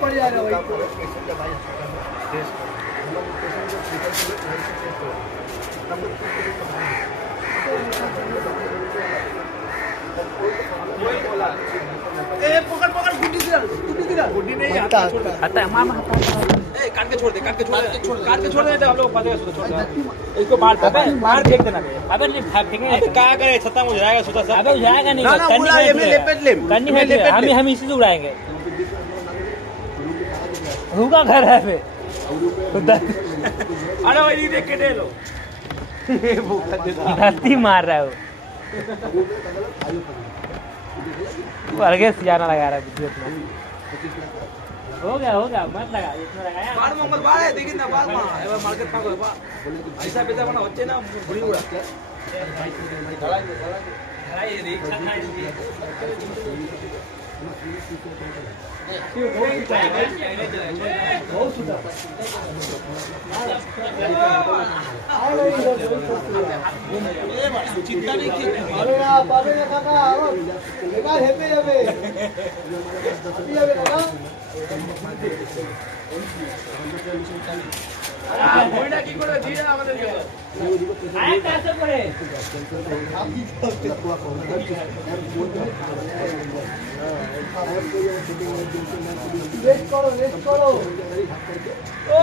पड़ जा रहा है पकड़ पकड़ गुड्डी गिरा गुड्डी नहीं आता आता है मामा ए काट के छोड़ दे काट के छोड़ दे हम लोग पता है छोड़ दे इसको बाहर फेंक देना अबे नहीं फेंकेंगे अबे क्या करे छत्ता मुझे जाएगा सुधा सा अबे जाएगा नहीं ना उड़ा ये मैं लेपेट ले करनी है हम इसी से उड़ाएंगे होगा घर है बे अरे वही देख के दे लो धरती मार रहा है वो अलगे सियाना लगा रहा है बुद्धि अपना हो गया मत लगा इसमें लगाया बार मंगल बार है देखिए ना बार में मार्केट पागो बा ऐसा बेटा बना होचे ना बुरी उड़ा ये रिक्शा चिंता नहीं की अरे ना पावे ना काका बेकार हेपे যাবে যাবে কাকা বইটা কি করে দিয়ে আমাদের আয় কাছে করে रेस्ट करो ओ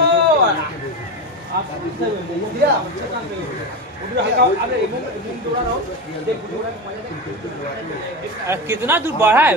आप दिया हल्का अरे मुंह जोड़ा रहो देख जोड़ा कितना दूर बढ़ा है